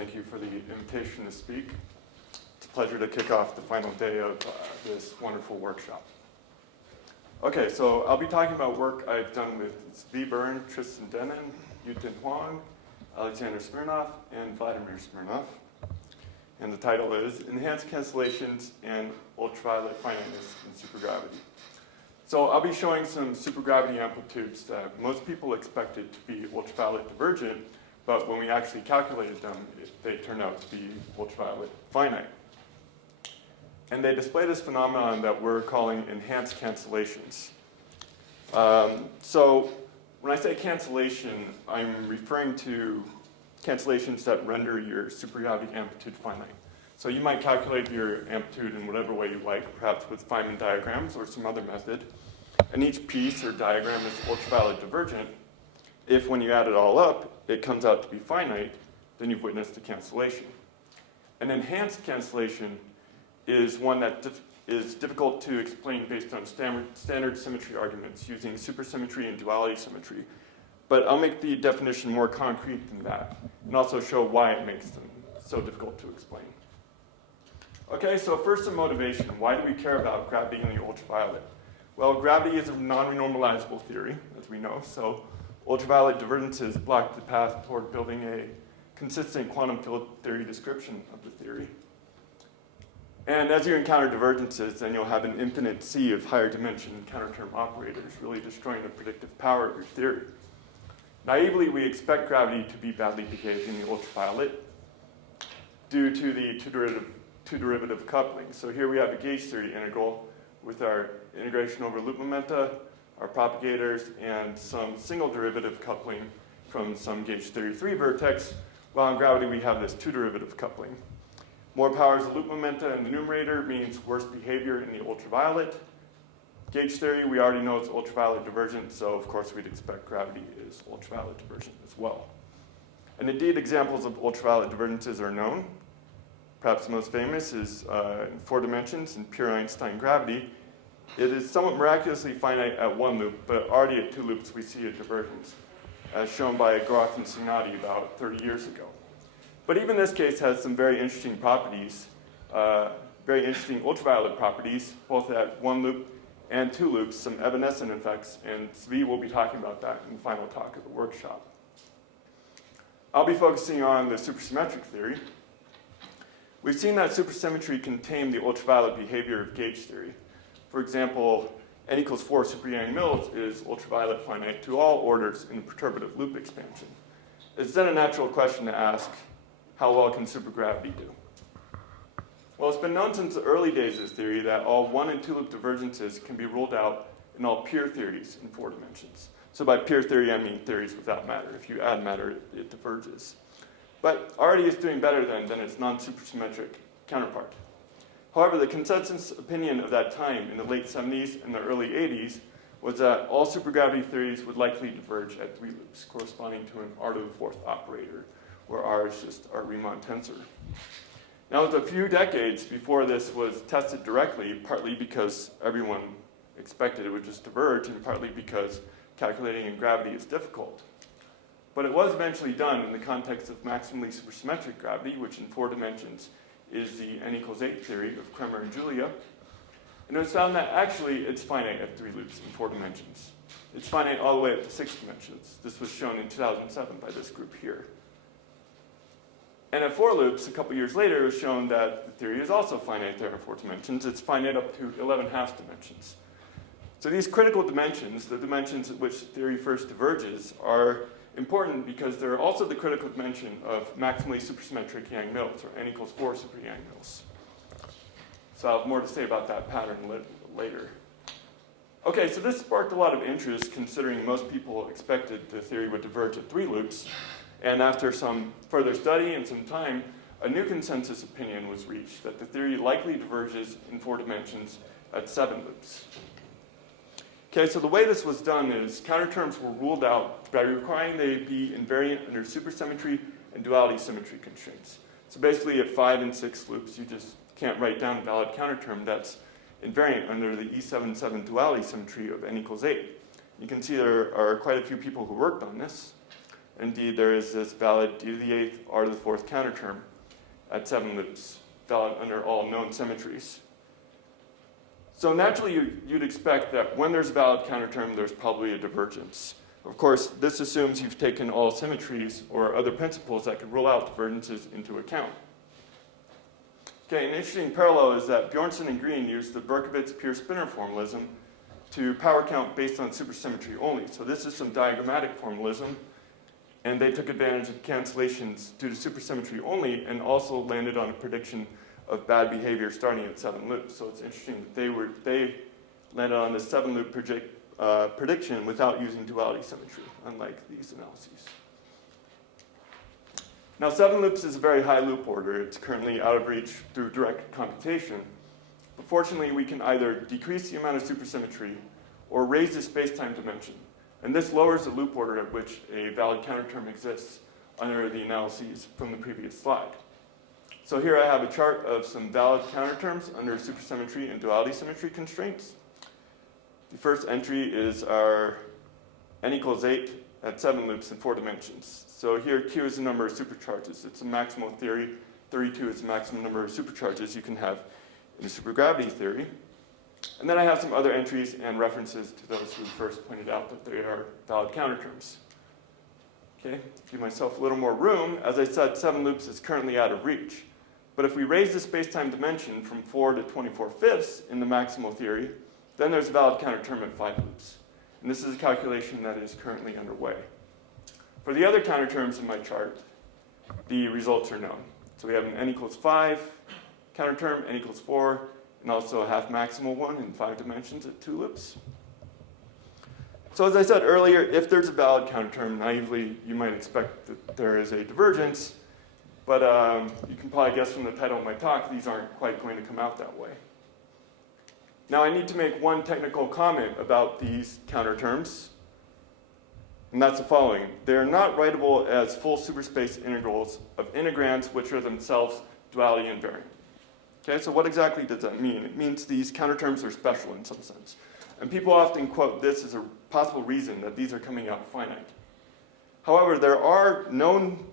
thank you for the invitation to speak. It's a pleasure to kick off the final day of this wonderful workshop. Okay, so I'll be talking about work I've done with Zvi Byrne, Tristan Denon, Yutin Huang, Alexander Smirnov, and Vladimir Smirnov. And the title is Enhanced Cancellations and Ultraviolet Finiteness in Supergravity. So I'll be showing some supergravity amplitudes that most people expected to be ultraviolet divergent, but when we actually calculated them, they turned out to be ultraviolet finite. And they display this phenomenon that we're calling enhanced cancellations. So when I say cancellation, I'm referring to cancellations that render your supergravity amplitude finite. So you might calculate your amplitude in whatever way you like, perhaps with Feynman diagrams or some other method. And each piece or diagram is ultraviolet divergent. If when you add it all up, it comes out to be finite, then you've witnessed a cancellation. An enhanced cancellation is one that is difficult to explain based on standard symmetry arguments using supersymmetry and duality symmetry. But I'll make the definition more concrete than that, and also show why it makes them so difficult to explain. Okay, so first some motivation. Why do we care about gravity in the ultraviolet? Well, gravity is a non-renormalizable theory, as we know, so ultraviolet divergences block the path toward building a consistent quantum field theory description of the theory. And as you encounter divergences, then you'll have an infinite sea of higher dimension counterterm operators, really destroying the predictive power of your theory. Naively, we expect gravity to be badly behaved in the ultraviolet due to the two derivative coupling. So here we have a gauge theory integral with our integration over loop momenta, our propagators, and some single derivative coupling from some gauge theory 3 vertex, while in gravity we have this two derivative coupling. More powers of loop momenta in the numerator means worse behavior in the ultraviolet. Gauge theory, we already know it's ultraviolet divergent, so of course we'd expect gravity is ultraviolet divergent as well. And indeed, examples of ultraviolet divergences are known. Perhaps the most famous is in 4 dimensions in pure Einstein gravity. It is somewhat miraculously finite at 1 loop, but already at 2 loops we see a divergence, as shown by Groth and Signati about 30 years ago. But even this case has some very interesting properties, very interesting ultraviolet properties, both at 1 loop and 2 loops, some evanescent effects, and Zvi will be talking about that in the final talk of the workshop. I'll be focusing on the supersymmetric theory. We've seen that supersymmetry can tame the ultraviolet behavior of gauge theory. For example, n equals 4 super Yang-Mills is ultraviolet finite to all orders in the perturbative loop expansion. It's then a natural question to ask, how well can supergravity do? Well, it's been known since the early days of this theory that all 1 and 2 loop divergences can be ruled out in all pure theories in 4 dimensions. So by pure theory, I mean theories without matter. If you add matter, it diverges. But already it's doing better than its non-supersymmetric counterpart. However, the consensus opinion of that time in the late 70s and the early 80s was that all supergravity theories would likely diverge at 3 loops, corresponding to an R to the 4th operator, where R is just our Riemann tensor. Now, it was a few decades before this was tested directly, partly because everyone expected it would just diverge, and partly because calculating in gravity is difficult. But it was eventually done in the context of maximally supersymmetric gravity, which in 4 dimensions is the n equals 8 theory of Kremer and Julia. And it was found that actually it's finite at 3 loops in 4 dimensions. It's finite all the way up to 6 dimensions. This was shown in 2007 by this group here. And at 4 loops, a couple years later, it was shown that the theory is also finite there in 4 dimensions. It's finite up to 11½ dimensions. So these critical dimensions, the dimensions at which the theory first diverges, are important because they're also the critical dimension of maximally supersymmetric Yang-Mills, or n equals 4 super Yang-Mills. So I'll have more to say about that pattern later. Okay, so this sparked a lot of interest considering most people expected the theory would diverge at 3 loops. And after some further study and some time, a new consensus opinion was reached that the theory likely diverges in 4 dimensions at 7 loops. Okay, so the way this was done is counterterms were ruled out by requiring they be invariant under supersymmetry and duality symmetry constraints. So basically at 5 and 6 loops, you just can't write down a valid counterterm that's invariant under the E77 duality symmetry of n equals 8. You can see there are quite a few people who worked on this. Indeed, there is this valid d to the 8th, r to the 4th counterterm at 7 loops, valid under all known symmetries. So naturally, you'd expect that when there's a valid counterterm, there's probably a divergence. Of course, this assumes you've taken all symmetries or other principles that could rule out divergences into account. Okay, an interesting parallel is that Bjornson and Green used the Berkovitz-Peer-Spinner formalism to power count based on supersymmetry only. So this is some diagrammatic formalism, and they took advantage of cancellations due to supersymmetry only and also landed on a prediction of bad behavior starting at 7 loops. So it's interesting that they landed on the 7-loop prediction without using duality symmetry, unlike these analyses. Now 7 loops is a very high loop order. It's currently out of reach through direct computation. But fortunately, we can either decrease the amount of supersymmetry or raise the space-time dimension. And this lowers the loop order at which a valid counterterm exists under the analyses from the previous slide. So here I have a chart of some valid counterterms under supersymmetry and duality symmetry constraints. The first entry is our n equals 8 at 7 loops in 4 dimensions. So here Q is the number of supercharges. It's a maximal theory. 32 is the maximum number of supercharges you can have in the supergravity theory. And then I have some other entries and references to those who first pointed out that they are valid counterterms. Okay, give myself a little more room. As I said, 7 loops is currently out of reach. But if we raise the space-time dimension from 4 to 24/5 in the maximal theory, then there's a valid counterterm at 5 loops. And this is a calculation that is currently underway. For the other counterterms in my chart, the results are known. So we have an n equals 5 counterterm, n equals 4, and also a half maximal one in 5 dimensions at 2 loops. So as I said earlier, if there's a valid counterterm, naively, you might expect that there is a divergence. But you can probably guess from the title of my talk, these aren't quite going to come out that way. Now I need to make one technical comment about these counterterms, and that's the following. They are not writable as full superspace integrals of integrands which are themselves duality invariant. Okay, so what exactly does that mean? It means these counterterms are special in some sense. And people often quote this as a possible reason that these are coming out finite. However, there are known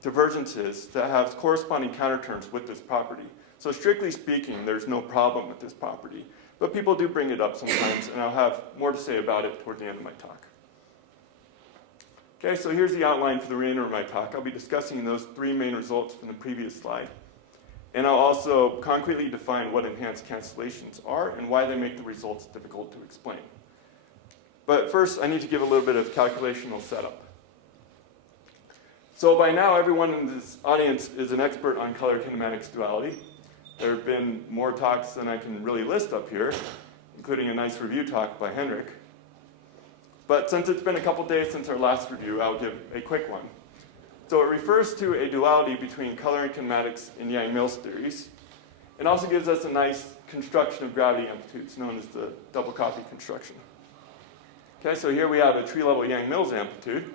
divergences that have corresponding counterterms with this property. So strictly speaking, there's no problem with this property. But people do bring it up sometimes, and I'll have more to say about it toward the end of my talk. Okay, so here's the outline for the remainder of my talk. I'll be discussing those 3 main results from the previous slide. And I'll also concretely define what enhanced cancellations are and why they make the results difficult to explain. But first, I need to give a little bit of calculational setup. So by now, everyone in this audience is an expert on ColorKinetic Duality. There have been more talks than I can really list up here, including a nice review talk by Henrik. But since it's been a couple days since our last review, I'll give a quick one. So it refers to a duality between color and kinematics in Yang-Mills theories. It also gives us a nice construction of gravity amplitudes, known as the double copy construction. Okay, so here we have a tree-level Yang-Mills amplitude.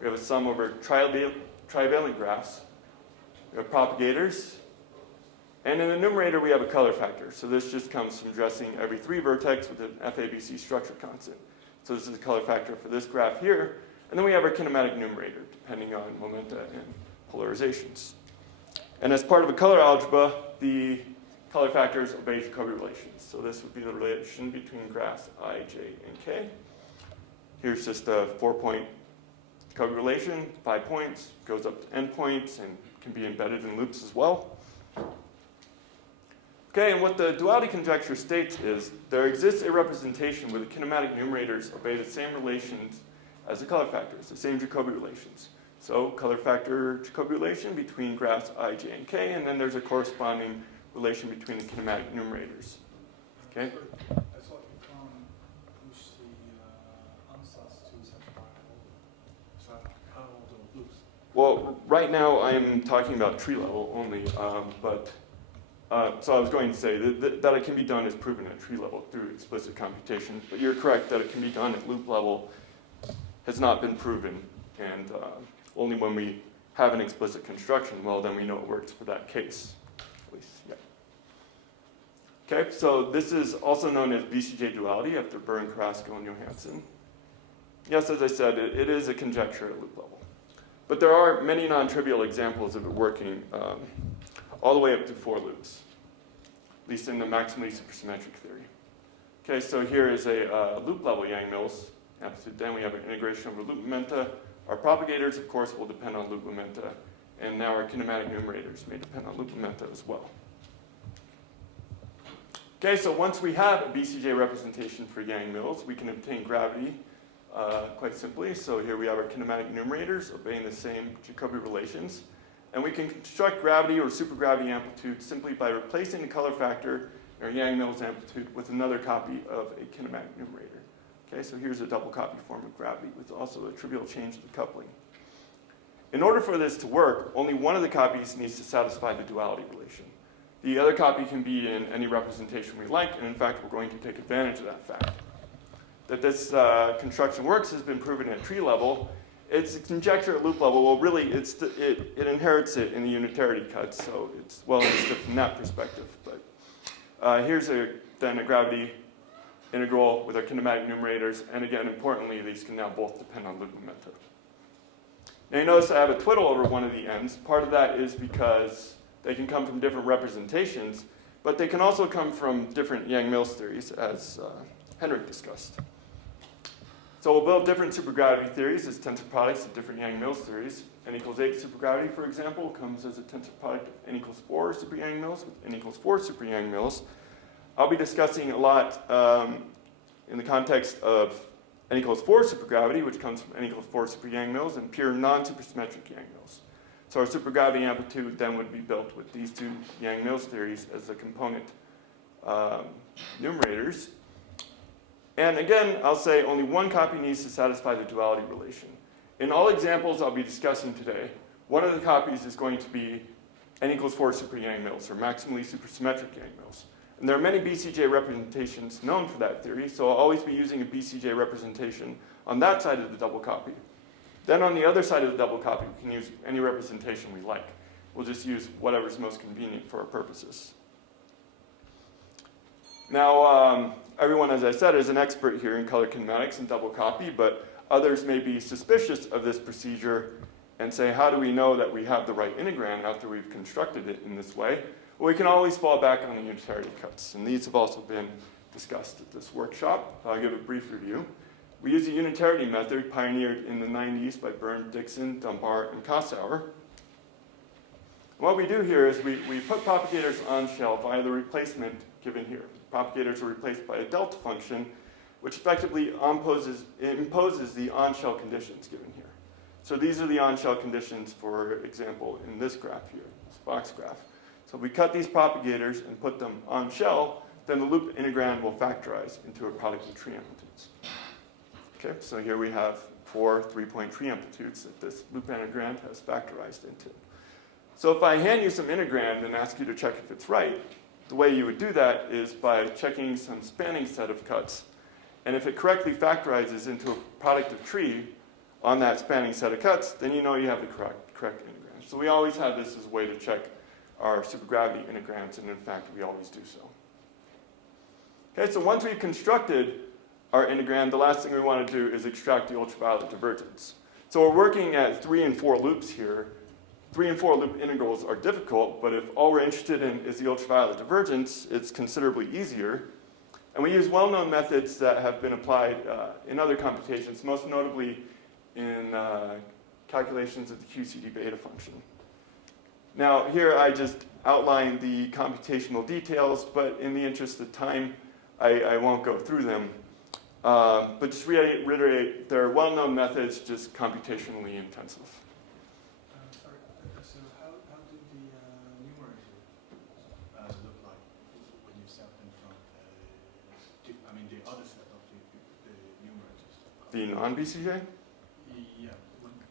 We have a sum over trivalent graphs. We have propagators. And in the numerator, we have a color factor. So this just comes from dressing every 3 vertex with an FABC structure constant. So this is the color factor for this graph here. And then we have our kinematic numerator, depending on momenta and polarizations. And as part of a color algebra, the color factors obey Jacobi relations. So this would be the relation between graphs I, J, and K. Here's just a 4-point Jacobi relation, 5 points, goes up to n points, and can be embedded in loops as well. Okay, and what the duality conjecture states is there exists a representation where the kinematic numerators obey the same relations as the color factors, the same Jacobi relations. So color factor Jacobi relation between graphs I, J, and K, and then there's a corresponding relation between the kinematic numerators. Okay? I thought you can't push the ansatz to such a high order. So how order of loops? Well, right now I'm talking about tree level only, so I was going to say that it can be done is proven at tree level through explicit computation, but you're correct that it can be done at loop level has not been proven, and only when we have an explicit construction, well, then we know it works for that case, at least, yeah. Okay, so this is also known as BCJ duality after Byrne, Carrasco, and Johansson. Yes, as I said, it is a conjecture at loop level. But there are many non-trivial examples of it working all the way up to 4 loops, at least in the maximally supersymmetric theory. Okay, so here is a loop-level Yang-Mills amplitude. Then we have an integration over loop momenta. Our propagators, of course, will depend on loop momenta. And now our kinematic numerators may depend on loop momenta as well. Okay, so once we have a BCJ representation for Yang-Mills, we can obtain gravity quite simply. So here we have our kinematic numerators obeying the same Jacobi relations. And we can construct gravity or supergravity amplitude simply by replacing the color factor in our Yang-Mills amplitude with another copy of a kinematic numerator. Okay, so here's a double copy form of gravity with also a trivial change of the coupling. In order for this to work, only one of the copies needs to satisfy the duality relation. The other copy can be in any representation we like, and in fact, we're going to take advantage of that fact. That this construction works has been proven at tree level. It's a conjecture at loop level. Well, really, it inherits it in the unitarity cuts, so it's well understood from that perspective. But here's then a gravity integral with our kinematic numerators, and again, importantly, these can now both depend on loop momenta. Now you notice I have a twiddle over one of the ends. Part of that is because they can come from different representations, but they can also come from different Yang-Mills theories, as Henrik discussed. So we'll build different supergravity theories as tensor products of different Yang-Mills theories. N equals 8 supergravity, for example, comes as a tensor product of N equals 4 super Yang-Mills with N equals 4 super Yang-Mills. I'll be discussing a lot in the context of N equals 4 supergravity, which comes from N equals 4 super Yang-Mills, and pure non-supersymmetric Yang-Mills. So our supergravity amplitude then would be built with these two Yang-Mills theories as the component numerators. And again, I'll say only one copy needs to satisfy the duality relation. In all examples I'll be discussing today, one of the copies is going to be N equals 4 super Yang-Mills, or maximally supersymmetric Yang-Mills. And there are many BCJ representations known for that theory, so I'll always be using a BCJ representation on that side of the double copy. Then on the other side of the double copy, we can use any representation we like. We'll just use whatever's most convenient for our purposes. Now, everyone, as I said, is an expert here in color kinematics and double copy, but others may be suspicious of this procedure and say, how do we know that we have the right integrand after we've constructed it in this way? Well, we can always fall back on the unitarity cuts, and these have also been discussed at this workshop. I'll give a brief review. We use a unitarity method pioneered in the 90s by Byrne, Dixon, Dunbar, and Kossauer. What we do here is we put propagators on shell via the replacement given here. Propagators are replaced by a delta function, which effectively imposes the on-shell conditions given here. So these are the on-shell conditions, for example, in this graph here, this box graph. So if we cut these propagators and put them on shell, then the loop integrand will factorize into a product of tree amplitudes. Okay, so here we have 4 3-point tree amplitudes that this loop integrand has factorized into. So if I hand you some integrand and ask you to check if it's right, the way you would do that is by checking some spanning set of cuts. And if it correctly factorizes into a product of tree on that spanning set of cuts, then you know you have the correct integrand. So we always have this as a way to check our supergravity integrands, and in fact, we always do so. Okay, so once we've constructed our integrand, the last thing we want to do is extract the ultraviolet divergence. So we're working at 3 and 4 loops here. 3 and 4 loop integrals are difficult, but if all we're interested in is the ultraviolet divergence, it's considerably easier. And we use well-known methods that have been applied in other computations, most notably in calculations of the QCD beta function. Now, here I just outline the computational details, but in the interest of time, I won't go through them. But just reiterate, they're well-known methods, just computationally intensive. Sorry, so how do the numerators look like when you set them from the other set of the numerators? The non-BCJ? Yeah.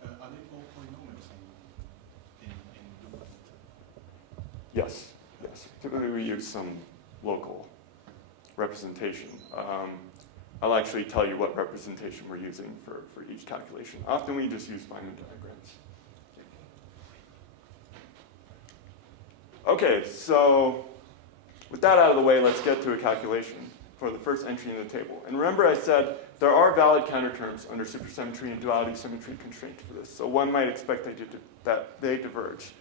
Are they all polynomials in loop? Yes, yes. Typically we use some local representation. I'll actually tell you what representation we're using for each calculation. Often we just use Feynman diagrams. Okay, so with that out of the way, let's get to a calculation for the first entry in the table. And remember I said there are valid counterterms under supersymmetry and duality symmetry constraints for this. So one might expect that they diverge.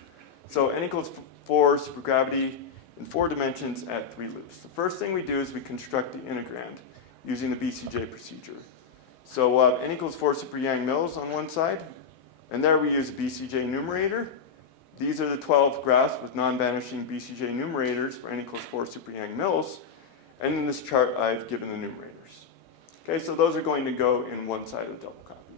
So n equals 4 supergravity in 4 dimensions at 3 loops. The first thing we do is we construct the integrand using the BCJ procedure. So n equals 4 super Yang mills on one side, and there we use a BCJ numerator. These are the 12 graphs with non-vanishing BCJ numerators for n equals 4 super Yang mills. And in this chart, I've given the numerators. Okay, so those are going to go in one side of the double copy.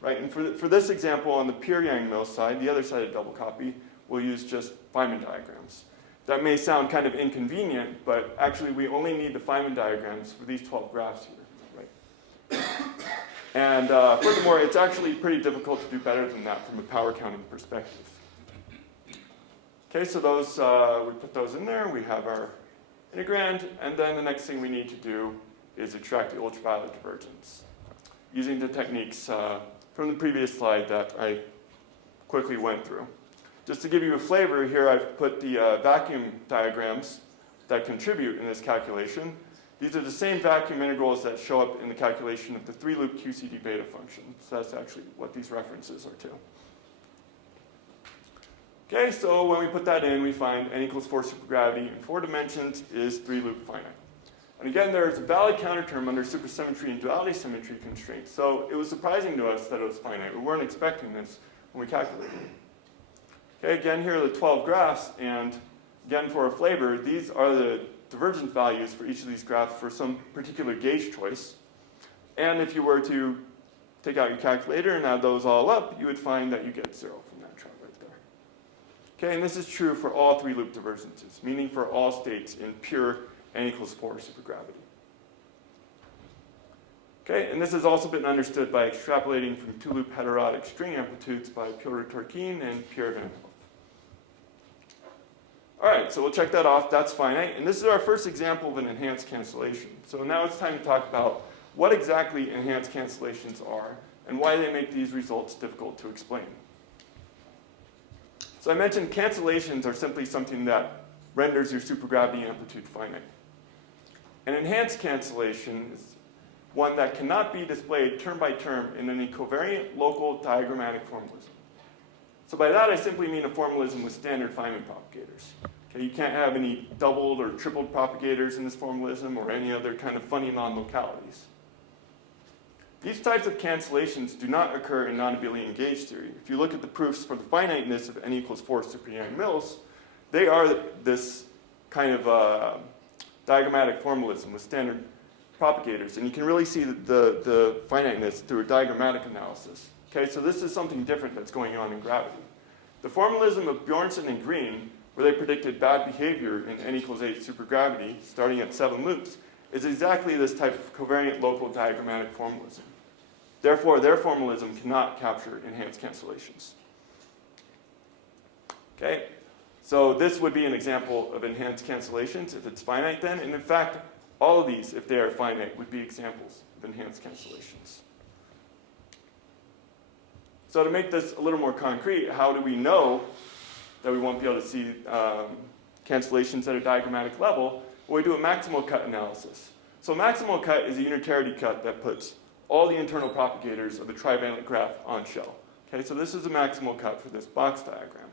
Right, and for this example, on the pure Yang mill side, the other side of double copy, we'll use just Feynman diagrams. That may sound kind of inconvenient, but actually we only need the Feynman diagrams for these 12 graphs here. Right? And furthermore, it's actually pretty difficult to do better than that from a power counting perspective. Okay, so those we put those in there. We have our integrand, and then the next thing we need to do is extract the ultraviolet divergence using the techniques from the previous slide that I quickly went through. Just to give you a flavor, here I've put the vacuum diagrams that contribute in this calculation. These are the same vacuum integrals that show up in the calculation of the 3-loop QCD beta function. So that's actually what these references are to. Okay, so when we put that in, we find n equals 4 supergravity in 4 dimensions is 3-loop finite. And again, there's a valid counterterm under supersymmetry and duality symmetry constraints. So it was surprising to us that it was finite. We weren't expecting this when we calculated it. Okay, again, here are the 12 graphs, and again, for a flavor, these are the divergence values for each of these graphs for some particular gauge choice. And if you were to take out your calculator and add those all up, you would find that you get 0 from that chart right there. Okay, and this is true for all 3-loop divergences, meaning for all states in pure n equals 4 supergravity. Okay, and this has also been understood by extrapolating from 2-loop heterotic string amplitudes by Piotr-Turkin and Pierre Van Hoff. All right, so we'll check that off. That's finite. And this is our first example of an enhanced cancellation. So now it's time to talk about what exactly enhanced cancellations are and why they make these results difficult to explain. So I mentioned cancellations are simply something that renders your supergravity amplitude finite. An enhanced cancellation is one that cannot be displayed term by term in any covariant local diagrammatic formalism. So by that I simply mean a formalism with standard Feynman propagators. Okay, you can't have any doubled or tripled propagators in this formalism or any other kind of funny non-localities. These types of cancellations do not occur in non-abelian gauge theory. If you look at the proofs for the finiteness of n equals 4 super Yang mills, they are this kind of diagrammatic formalism with standard propagators. And you can really see the finiteness through a diagrammatic analysis. Okay, so this is something different that's going on in gravity. The formalism of Bjornson and Green, where they predicted bad behavior in n equals 8 supergravity, starting at 7 loops, is exactly this type of covariant local diagrammatic formalism. Therefore, their formalism cannot capture enhanced cancellations. Okay, so this would be an example of enhanced cancellations if it's finite then, and in fact, all of these, if they are finite, would be examples of enhanced cancellations. So to make this a little more concrete, how do we know that we won't be able to see cancellations at a diagrammatic level? Well, we do a maximal cut analysis. So maximal cut is a unitarity cut that puts all the internal propagators of a trivalent graph on shell. Okay, so this is a maximal cut for this box diagram.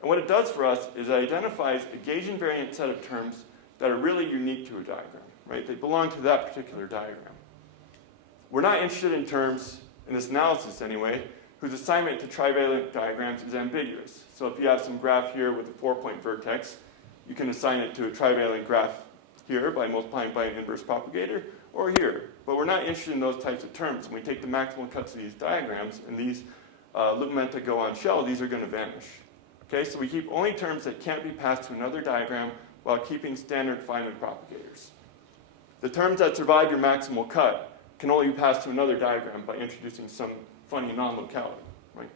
And what it does for us is it identifies a gauge invariant set of terms that are really unique to a diagram, right? They belong to that particular diagram. We're not interested in terms, in this analysis anyway, whose assignment to trivalent diagrams is ambiguous. So if you have some graph here with a 4-point vertex, you can assign it to a trivalent graph here by multiplying by an inverse propagator, or here. But we're not interested in those types of terms. When we take the maximal cuts of these diagrams, and these loopmenta go on shell, these are going to vanish. Okay, so we keep only terms that can't be passed to another diagram while keeping standard Feynman propagators. The terms that survive your maximal cut can only be passed to another diagram by introducing some funny non-locality, right?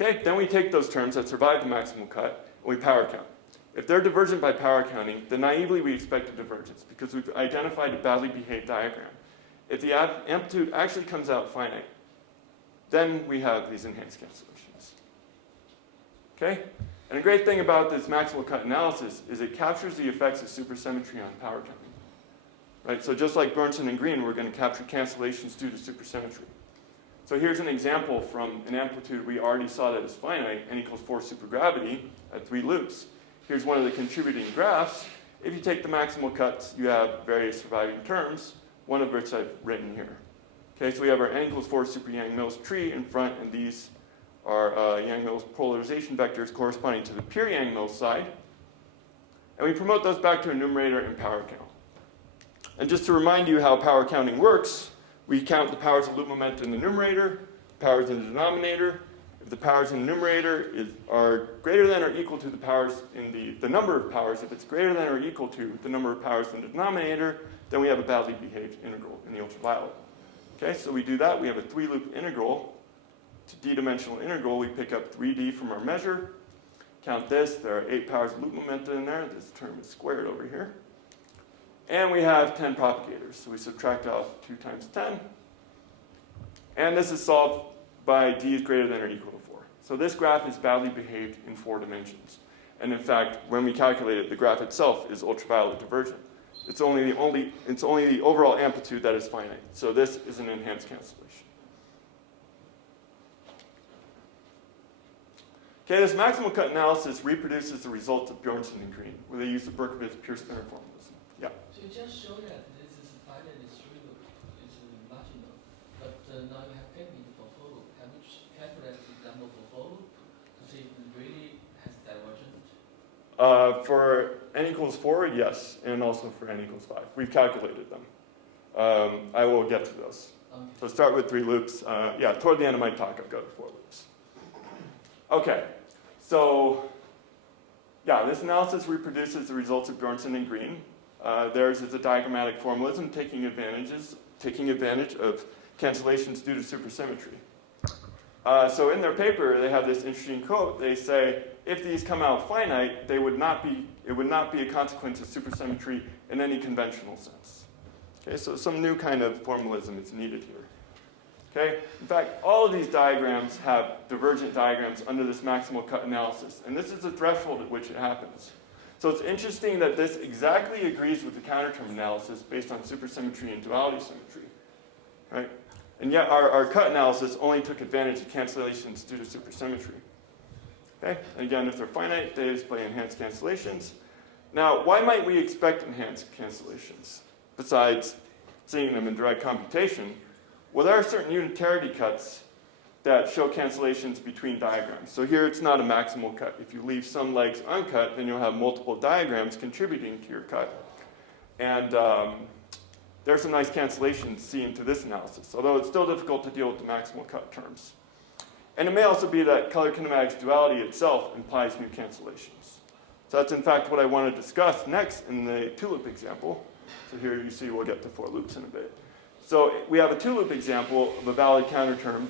Okay, then we take those terms that survive the maximal cut and we power count. If they're divergent by power counting, then naively we expect a divergence because we've identified a badly behaved diagram. If the amplitude actually comes out finite, then we have these enhanced cancellations. Okay? And a great thing about this maximal cut analysis is it captures the effects of supersymmetry on power counting. Right? So just like Bjornson and Green, we're going to capture cancellations due to supersymmetry. So here's an example from an amplitude we already saw that is finite, n equals 4 supergravity at 3 loops. Here's one of the contributing graphs. If you take the maximal cuts, you have various surviving terms, one of which I've written here. Okay, so we have our n equals 4 super Yang-Mills tree in front, and these are Yang-Mills polarization vectors corresponding to the pure Yang-Mills side. And we promote those back to a numerator and power count. And just to remind you how power counting works, we count the powers of loop momentum in the numerator, powers in the denominator. If the powers in the numerator are greater than or equal to the powers in the number of powers, if it's greater than or equal to the number of powers in the denominator, then we have a badly behaved integral in the ultraviolet. Okay, so we do that. We have a 3-loop integral. To d-dimensional integral, we pick up 3d from our measure. Count this. There are 8 powers of loop momentum in there. This term is squared over here. And we have 10 propagators. So we subtract off 2 times 10. And this is solved by d is greater than or equal to 4. So this graph is badly behaved in 4 dimensions. And in fact, when we calculate it, the graph itself is ultraviolet divergent. It's only the overall amplitude that is finite. So this is an enhanced cancellation. Okay, this maximal cut analysis reproduces the results of Bjornson and Green, where they use the Berkovitz pure spinor formalism. Yeah. So you just showed that this is finite, it's marginal, but now you have taken it for full loop. Have you calculated the example for full loop to see if it really has divergence? For n equals 4, yes, and also for n equals 5. We've calculated them. I will get to those. Okay. So start with 3 loops. Yeah, toward the end of my talk, I'll go to 4 loops. Okay, so yeah, this analysis reproduces the results of Bjornson and Green. Theirs is a diagrammatic formalism taking advantage of cancellations due to supersymmetry. So in their paper, they have this interesting quote. They say, if these come out finite, it would not be a consequence of supersymmetry in any conventional sense. Okay, so some new kind of formalism is needed here. Okay? In fact, all of these diagrams have divergent diagrams under this maximal cut analysis, and this is the threshold at which it happens. So it's interesting that this exactly agrees with the counterterm analysis based on supersymmetry and duality symmetry. Right? And yet our cut analysis only took advantage of cancellations due to supersymmetry. Okay? And again, if they're finite, they display enhanced cancellations. Now, why might we expect enhanced cancellations, besides seeing them in direct computation? Well, there are certain unitarity cuts that show cancellations between diagrams. So here it's not a maximal cut. If you leave some legs uncut, then you'll have multiple diagrams contributing to your cut. And there are some nice cancellations seen to this analysis, although it's still difficult to deal with the maximal cut terms. And it may also be that ColorKinetic Duality itself implies new cancellations. So that's in fact what I want to discuss next in the 2-loop example. So here you see we'll get to 4 loops in a bit. So we have a 2-loop example of a valid counterterm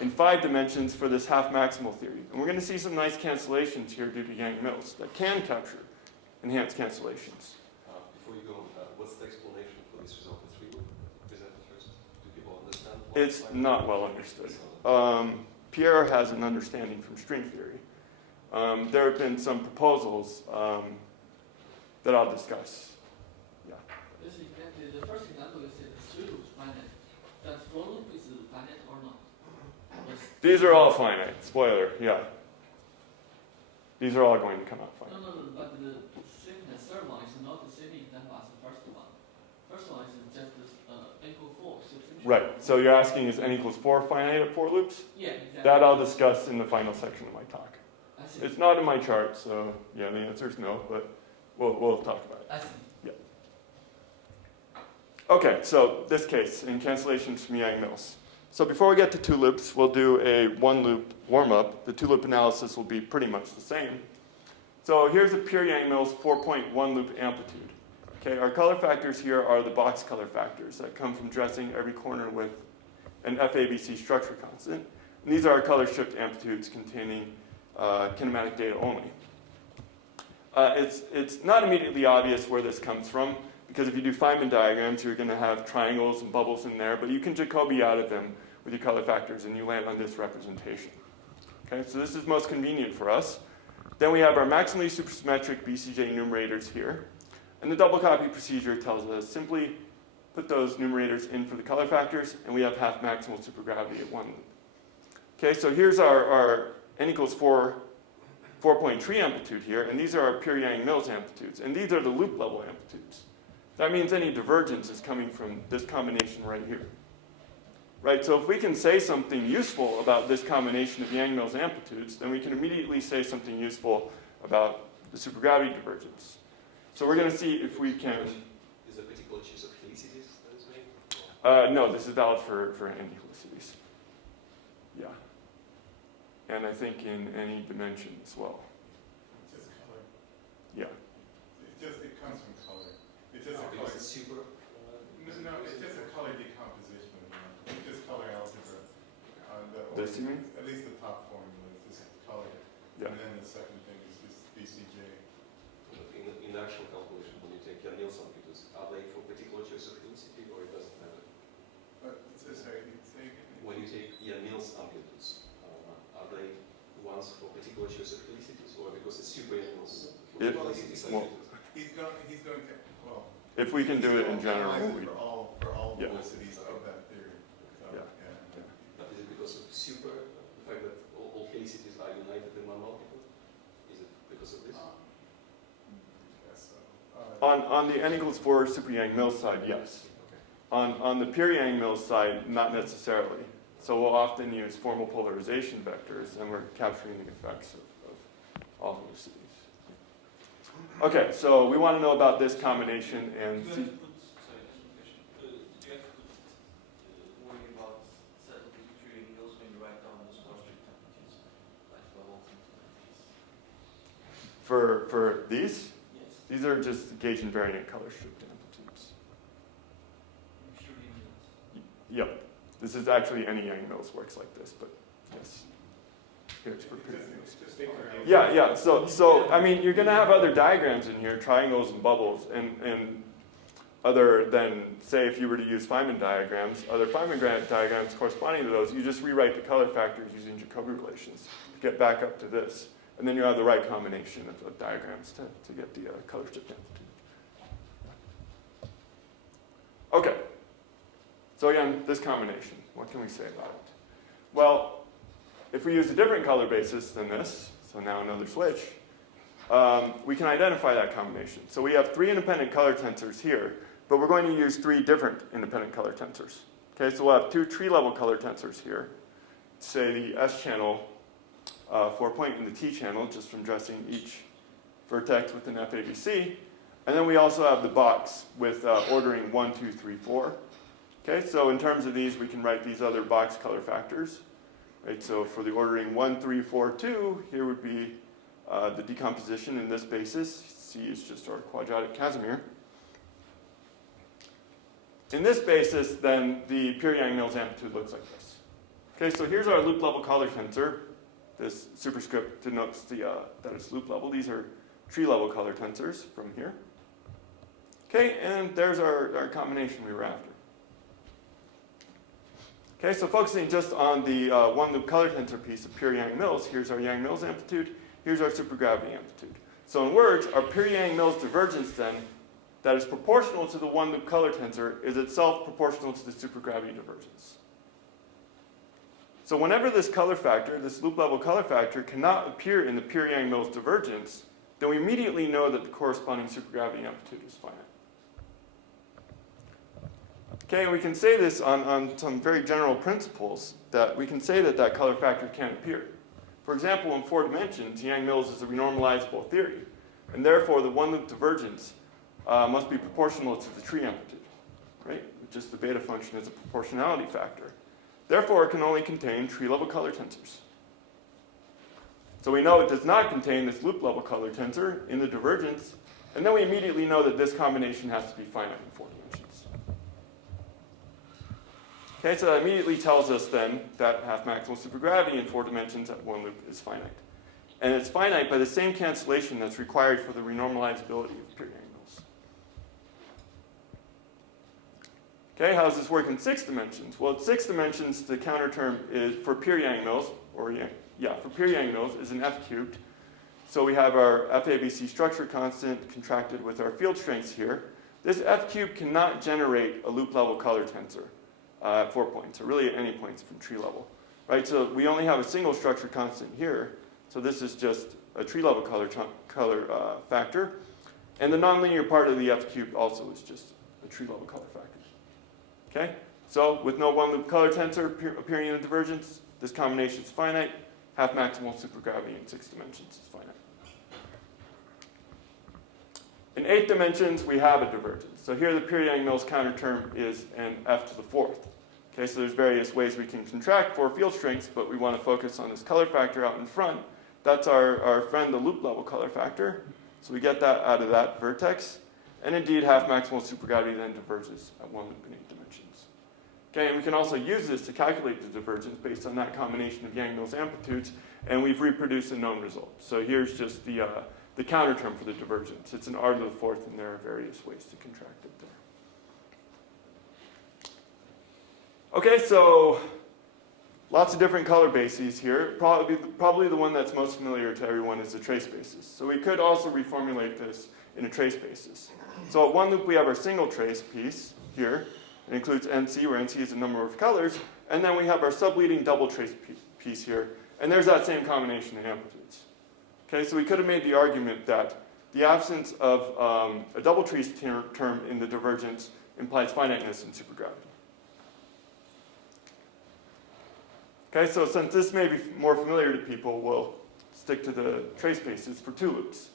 in 5 dimensions for this half-maximal theory. And we're going to see some nice cancellations here due to Yang-Mills that can capture enhanced cancellations. Before you go on, what's the explanation for this result in 3-loop? Present it first. Do people understand? It's not well understood. Pierre has an understanding from string theory. There have been some proposals that I'll discuss. Yeah. This is exactly the first example you said 3 loops finite. Does 4 loop is finite or not? These are all finite. Spoiler, yeah. These are all going to come out finite. No, but the third one is not the same example as the first one. First one is just this n equals 4. Right, so you're asking is n equals 4 finite at 4 loops? Yeah, exactly. That I'll discuss in the final section of my talk. I see. It's not in my chart, so yeah, the answer is no, but we'll talk about it. I see. Yeah. Okay, so this case in cancellations from Yang-Mills. So before we get to 2 loops, we'll do a 1-loop warm-up. The 2-loop analysis will be pretty much the same. So here's a pure Yang-Mills 4.1 loop amplitude. Okay, our color factors here are the box color factors that come from dressing every corner with an FABC structure constant. And these are our color shift amplitudes containing kinematic data only. It's not immediately obvious where this comes from, because if you do Feynman diagrams, you're going to have triangles and bubbles in there, but you can Jacobi out of them with your color factors, and you land on this representation. Okay, so this is most convenient for us. Then we have our maximally supersymmetric BCJ numerators here. And the double copy procedure tells us simply put those numerators in for the color factors, and we have half maximal supergravity at one loop. Okay, so here's our n equals 4.3 amplitude here, and these are our Pure-Yang-Mills amplitudes, and these are the loop level amplitudes. That means any divergence is coming from this combination right here. Right, so if we can say something useful about this combination of Yang-Mills amplitudes, then we can immediately say something useful about the supergravity divergence. So we're going to see if we can... Is a particular choice of helicities that is made? No, this is valid for any helicities. Yeah. And I think in any dimension as well. Just color. Yeah. It comes from color. It's just a color. Because it's super... No, it's just a color decomposition. It's just color algebra. This you mean? At least the top formula is just color. Yeah. And then the second thing is just BCJ. In the actual calculation, when you take your Nielsen amplitudes, are they for particular choice of helicity or it doesn't matter? Sorry, say again. When you take your Nielsen amplitudes, are they ones for particular choice of helicities or because it's super Nielsen? Well, He's going to, well. if we can do it in general, analyze we... it for all Yeah. velocities of that theory. So, Yeah. But is it because of super, the fact that all helicities are united in one multiple? Is it because of this? Yes, so, On the n equals 4 super Yang-Mills side, yes. On the pure Yang-Mills side, not necessarily. So we'll often use formal polarization vectors, and we're capturing the effects of all velocities. Okay, so we want to know about this combination and see. Worrying about set of the Pure Yang-Mills when you write down the score strict amplitudes, like level For these, Yes. these are just gauge invariant color stripped amplitudes. Pure Yang-Mills. Yep. This is actually any Yang-Mills works like this, but yes. Here's for pure Yang-Mills. just take your hand. Yeah. So I mean, you're going to have other diagrams in here, triangles and bubbles, and other than, say, if you were to use Feynman diagrams, other Feynman diagrams corresponding to those, you just rewrite the color factors using Jacobi relations to get back up to this. And then you have the right combination of diagrams to get the color strip amplitude. Okay. So again, this combination, what can we say about it? Well, if we use a different color basis than this, so now another switch, we can identify that combination. So we have 3 independent color tensors here, but we're going to use 3 different independent color tensors. Okay, so we'll have 2 tree-level color tensors here. Say the S channel 4-point and the T channel, just from dressing each vertex with an FABC. And then we also have the box with ordering 1, 2, 3, 4. Okay, so in terms of these, we can write these other box color factors. Right, so for the ordering 1, 3, 4, 2, here would be the decomposition in this basis. C is just our quadratic Casimir. In this basis, then, the pure Yang-Mills amplitude looks like this. Okay, so here's our loop level color tensor. This superscript denotes that it's loop level. These are tree level color tensors from here. Okay, and there's our combination we were after. Okay, so focusing just on the one loop color tensor piece of pure Yang-Mills, here's our Yang-Mills amplitude, here's our supergravity amplitude. So in words, our pure Yang-Mills divergence then, that is proportional to the one loop color tensor, is itself proportional to the supergravity divergence. So whenever this color factor, this loop level color factor, cannot appear in the pure Yang-Mills divergence, then we immediately know that the corresponding supergravity amplitude is finite. Okay, we can say this on some very general principles, that we can say that that color factor can appear. For example, in 4 dimensions, Yang-Mills is a renormalizable theory, and therefore the one-loop divergence must be proportional to the tree amplitude, right? Just the beta function is a proportionality factor. Therefore, it can only contain tree-level color tensors. So we know it does not contain this loop-level color tensor in the divergence, and then we immediately know that this combination has to be finite in 4 dimensions. Okay, so that immediately tells us then that half-maximal supergravity in 4 dimensions at one loop is finite. And it's finite by the same cancellation that's required for the renormalizability of pure Yang-Mills. Okay, how does this work in 6 dimensions? Well, in 6 dimensions, the counter term is for pure Yang-Mills, or for pure Yang-Mills is an F cubed. So we have our FABC structure constant contracted with our field strengths here. This F cube cannot generate a loop level color tensor at 4 points, or really at any points from tree level. Right? So we only have a single structure constant here. So this is just a tree level color factor. And the nonlinear part of the F cube also is just a tree level color factor. Okay? So with no one loop color tensor appearing in the divergence, this combination is finite. Half maximal supergravity in 6 dimensions is finite. In 8 dimensions, we have a divergence. So here the period-Yang-Mills counter term is an f to the 4th. Okay, so there's various ways we can contract for field strengths, but we want to focus on this color factor out in front. That's our friend, the loop level color factor. So we get that out of that vertex. And indeed, half maximal supergravity then diverges at one loop in 8 dimensions. Okay, and we can also use this to calculate the divergence based on that combination of Yang-Mills amplitudes, and we've reproduced a known result. So here's just the counter term for the divergence. It's an r to the 4th, and there are various ways to contract it there. Okay, so lots of different color bases here. Probably the one that's most familiar to everyone is the trace basis. So we could also reformulate this in a trace basis. So at one loop, we have our single trace piece here. It includes NC, where NC is the number of colors. And then we have our subleading double trace piece here. And there's that same combination of amplitudes. Okay, so we could have made the argument that the absence of a double trace term in the divergence implies finiteness in supergravity. Okay, so since this may be more familiar to people, we'll stick to the trace basis for 2 loops.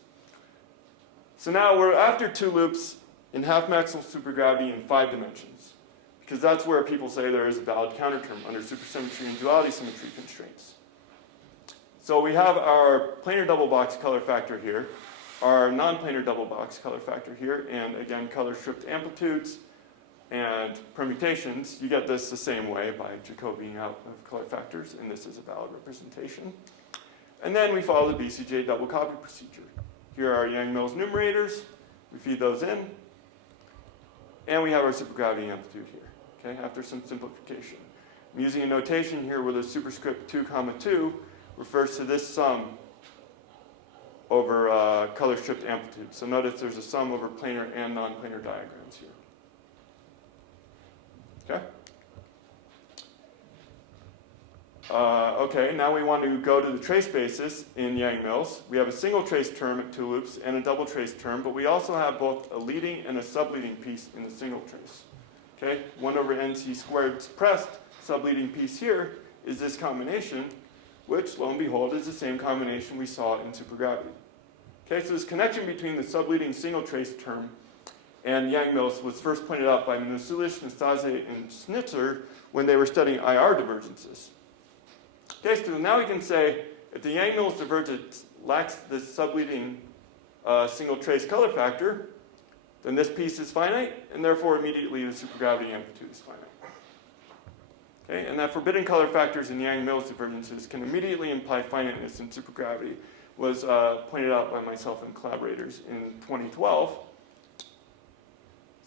So now we're after 2 loops in half maximal supergravity in 5 dimensions, because that's where people say there is a valid counterterm under supersymmetry and duality symmetry constraints. So we have our planar double box color factor here, our non-planar double box color factor here, and again, color stripped amplitudes and permutations. You get this the same way by Jacobiing out of color factors, and this is a valid representation. And then we follow the BCJ double copy procedure. Here are our Yang-Mills numerators. We feed those in. And we have our supergravity amplitude here, okay, after some simplification. I'm using a notation here where the superscript 2, 2 refers to this sum over color stripped amplitude. So notice there's a sum over planar and non-planar diagrams here. Okay? Okay, now we want to go to the trace basis in Yang-Mills. We have a single trace term at 2 loops and a double trace term, but we also have both a leading and a subleading piece in the single trace. Okay, 1 over NC squared suppressed subleading piece here is this combination, which, lo and behold, is the same combination we saw in supergravity. Okay, so this connection between the subleading single trace term and Yang-Mills was first pointed out by Minusulish, Nastase, and Schnitzer when they were studying IR divergences. Okay, so now we can say if the Yang-Mills divergence lacks this subleading single trace color factor, then this piece is finite, and therefore immediately the supergravity amplitude is finite. Okay, and that forbidden color factors in Yang-Mills divergences can immediately imply finiteness in supergravity was pointed out by myself and collaborators in 2012.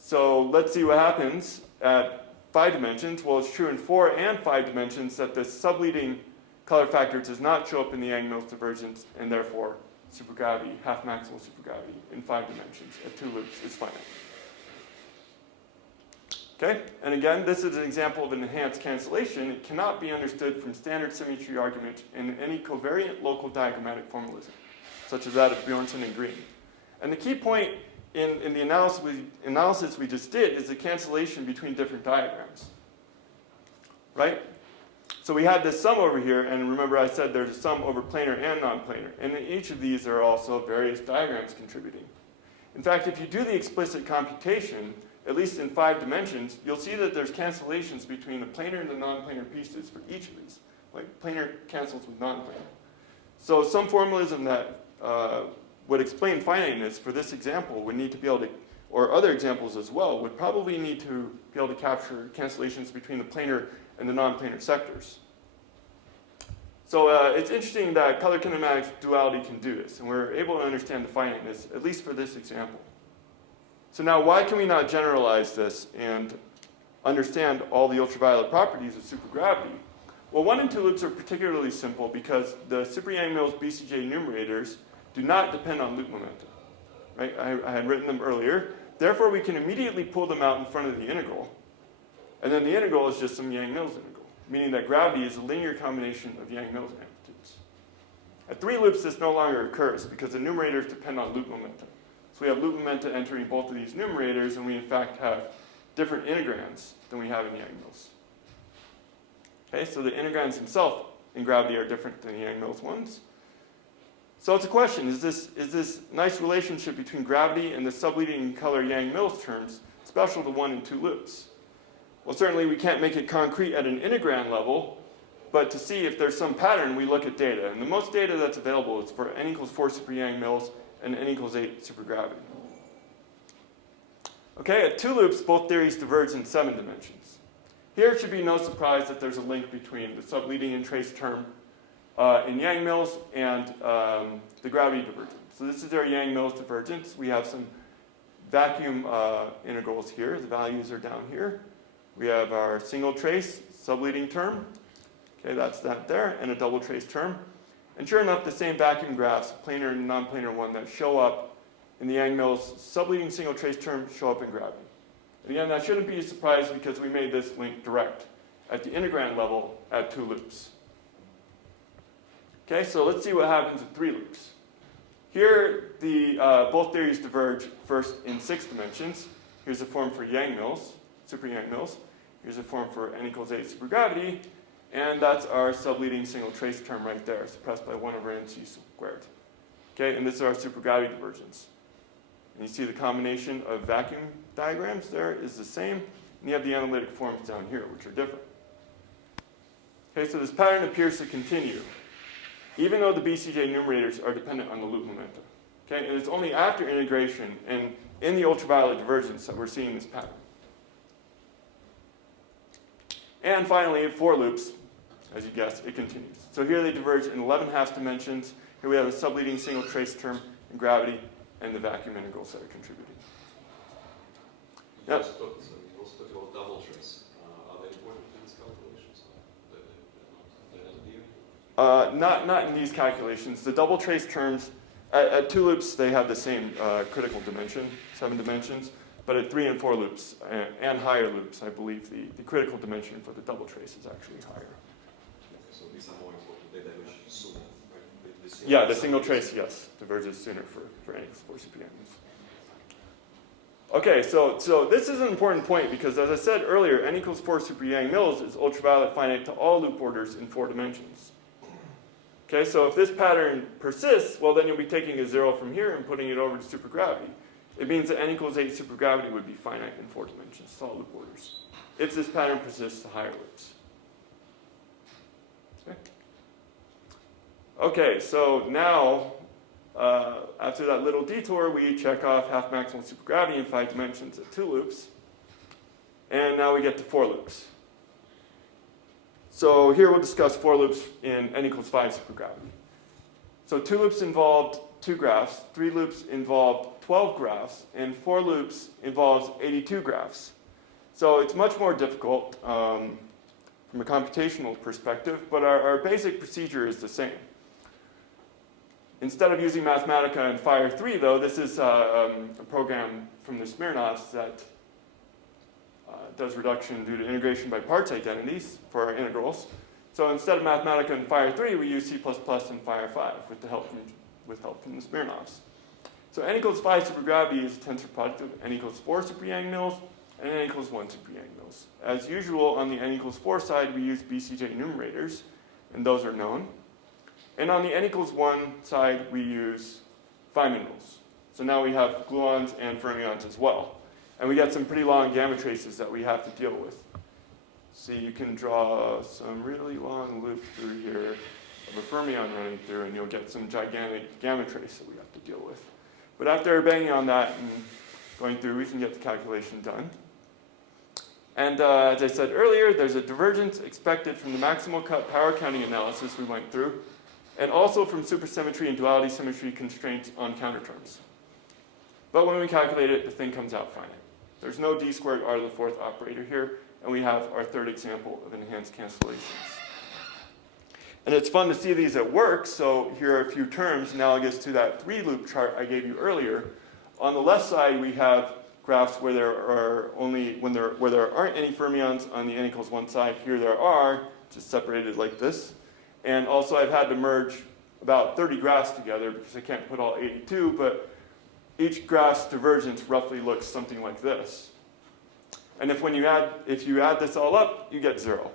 So let's see what happens at 5 dimensions. Well, it's true in 4 and 5 dimensions that the subleading color factor does not show up in the Yang-Mills divergence, and therefore supergravity, half maximal supergravity in 5 dimensions at 2 loops is finite. Okay, and again, this is an example of an enhanced cancellation. It cannot be understood from standard symmetry argument in any covariant local diagrammatic formalism, such as that of Bjornson and Green. And the key point in the analysis we just did is the cancellation between different diagrams, right? So we had this sum over here, and remember I said there's a sum over planar and non-planar, and in each of these there are also various diagrams contributing. In fact, if you do the explicit computation, at least in 5 dimensions, you'll see that there's cancellations between the planar and the non-planar pieces for each of these. Like planar cancels with non-planar. So some formalism that would explain finiteness for this example would need to be able to, or other examples as well, would probably need to be able to capture cancellations between the planar and the non-planar sectors. So it's interesting that ColorKinetic Duality can do this, and we're able to understand the finiteness, at least for this example. So now why can we not generalize this and understand all the ultraviolet properties of supergravity? Well, 1 and 2 loops are particularly simple because the super Yang-Mills BCJ numerators do not depend on loop momenta. Right? I had written them earlier. Therefore, we can immediately pull them out in front of the integral. And then the integral is just some Yang-Mills integral, meaning that gravity is a linear combination of Yang-Mills amplitudes. At 3 loops, this no longer occurs because the numerators depend on loop momenta. So we have loop momenta entering both of these numerators, and we in fact have different integrands than we have in Yang-Mills. Okay, so the integrands themselves in gravity are different than the Yang-Mills ones. So it's a question, is this nice relationship between gravity and the subleading color Yang-Mills terms special to 1 and 2 loops? Well, certainly we can't make it concrete at an integrand level, but to see if there's some pattern, we look at data. And the most data that's available is for n equals 4 super Yang-Mills and n equals 8 supergravity. Okay, at 2 loops, both theories diverge in 7 dimensions. Here it should be no surprise that there's a link between the subleading and trace term in Yang-Mills and the gravity divergence. So this is our Yang-Mills divergence. We have some vacuum integrals here. The values are down here. We have our single trace subleading term. Okay, that's that there, and a double trace term. And sure enough, the same vacuum graphs, planar and non-planar one, that show up in the Yang-Mills subleading single trace term show up in gravity. And again, that shouldn't be a surprise because we made this link direct at the integrand level at 2 loops. Okay, so let's see what happens at 3 loops. Here, both theories diverge first in 6 dimensions. Here's a form for Yang-Mills, super Yang-Mills. Here's a form for n equals 8 supergravity. And that's our subleading single trace term right there, suppressed by 1 over mc squared. Okay, and this is our supergravity divergence. And you see the combination of vacuum diagrams there is the same. And you have the analytic forms down here, which are different. Okay, so this pattern appears to continue, even though the BCJ numerators are dependent on the loop momenta. Okay, and it's only after integration and in the ultraviolet divergence that we're seeing this pattern. And finally, at 4 loops, as you guessed, it continues. So here they diverge in 11½ dimensions. Here we have a subleading single trace term in gravity and the vacuum integrals that are contributing. You also talked about double trace. Are they important in these calculations? They're not Not in these calculations. The double trace terms, at 2 loops, they have the same critical dimension, 7 dimensions. But at 3 and 4 loops, and higher loops, I believe the critical dimension for the double trace is actually higher. So these are more important. They diverge sooner, right? Yeah, the single trace, yes, diverges sooner for n equals 4 super Yang-Mills. Okay, so this is an important point because, as I said earlier, n equals 4 super Yang-Mills is ultraviolet finite to all loop orders in 4 dimensions. Okay, so if this pattern persists, well, then you'll be taking a 0 from here and putting it over to supergravity. It means that n equals 8 supergravity would be finite in 4 dimensions, to all loop orders, if this pattern persists to higher loops. Okay, so now, after that little detour, we check off half maximal supergravity in 5 dimensions at 2 loops. And now we get to 4 loops. So here we'll discuss 4 loops in n equals 5 supergravity. So 2 loops involved 2 graphs, 3 loops involved 12 graphs, and 4 loops involves 82 graphs. So it's much more difficult from a computational perspective, but our basic procedure is the same. Instead of using Mathematica and Fire 3, though, this is a program from the Smirnovs that does reduction due to integration by parts identities for our integrals. So instead of Mathematica and Fire 3, we use C++ and Fire 5 with help from the Smirnovs. So n equals 5 supergravity is a tensor product of n equals 4 super Yang-Mills and n equals 1 super Yang-Mills. As usual, on the n equals 4 side, we use BCJ numerators, and those are known. And on the n equals 1 side, we use Feynman rules. So now we have gluons and fermions as well. And we get some pretty long gamma traces that we have to deal with. See, you can draw some really long loop through here of a fermion running through, and you'll get some gigantic gamma trace that we have to deal with. But after banging on that and going through, we can get the calculation done. And as I said earlier, there's a divergence expected from the maximal cut power counting analysis we went through, and also from supersymmetry and duality symmetry constraints on counterterms. But when we calculate it, the thing comes out finite. There's no d squared r to the 4th operator here, and we have our 3rd example of enhanced cancellations. And it's fun to see these at work, so here are a few terms analogous to that 3-loop chart I gave you earlier. On the left side, we have graphs where there are where there aren't any fermions on the n equals 1 side. Here there are, just separated like this. And also I've had to merge about 30 graphs together because I can't put all 82, but each graph's divergence roughly looks something like this. And if you add this all up, you get 0.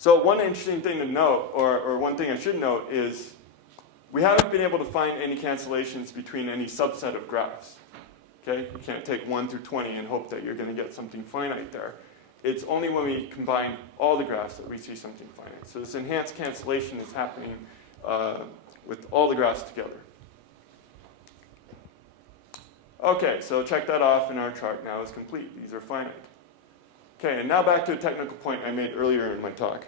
So one interesting thing to note, or one thing I should note, is we haven't been able to find any cancellations between any subset of graphs. Okay? You can't take 1 through 20 and hope that you're going to get something finite there. It's only when we combine all the graphs that we see something finite. So this enhanced cancellation is happening with all the graphs together. Okay, so check that off, and our chart now is complete. These are finite. Okay, and now back to a technical point I made earlier in my talk.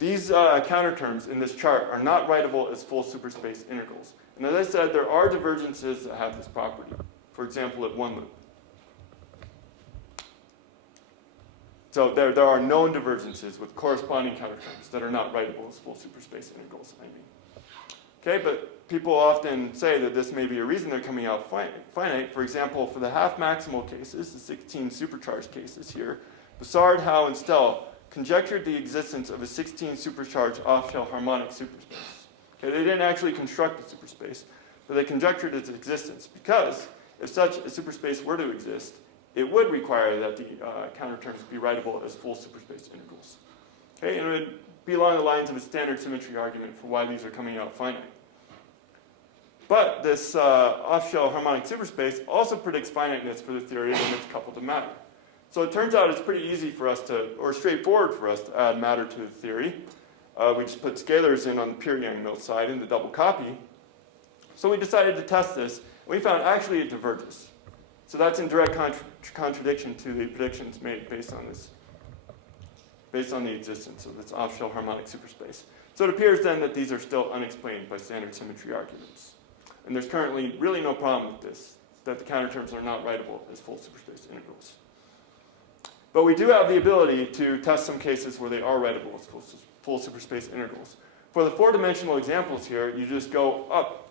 These counterterms in this chart are not writable as full superspace integrals. And as I said, there are divergences that have this property. For example, at one loop. So there are known divergences with corresponding counterterms that are not writable as full superspace integrals, I mean. Okay, but people often say that this may be a reason they're coming out finite. For example, for the half maximal cases, the 16 supercharged cases here, Bussard, Howe, and Stell conjectured the existence of a 16 supercharged off-shell harmonic superspace. Okay, they didn't actually construct a superspace, but they conjectured its existence because if such a superspace were to exist, it would require that the counterterms be writable as full superspace integrals. Okay, and it would be along the lines of a standard symmetry argument for why these are coming out finite. But this off-shell harmonic superspace also predicts finiteness for the theory when it's coupled to matter. So it turns out it's pretty easy for us to, or straightforward for us to add matter to the theory. We just put scalars in on the pure Yang-Mills side in the double copy. So we decided to test this, and we found actually it diverges. So that's in direct contradiction to the predictions made based on the existence of this off-shell harmonic superspace. So it appears then that these are still unexplained by standard symmetry arguments. And there's currently really no problem with this, that the counterterms are not writable as full superspace integrals. But we do have the ability to test some cases where they are writable as full superspace integrals. For the 4-dimensional examples here, you just go up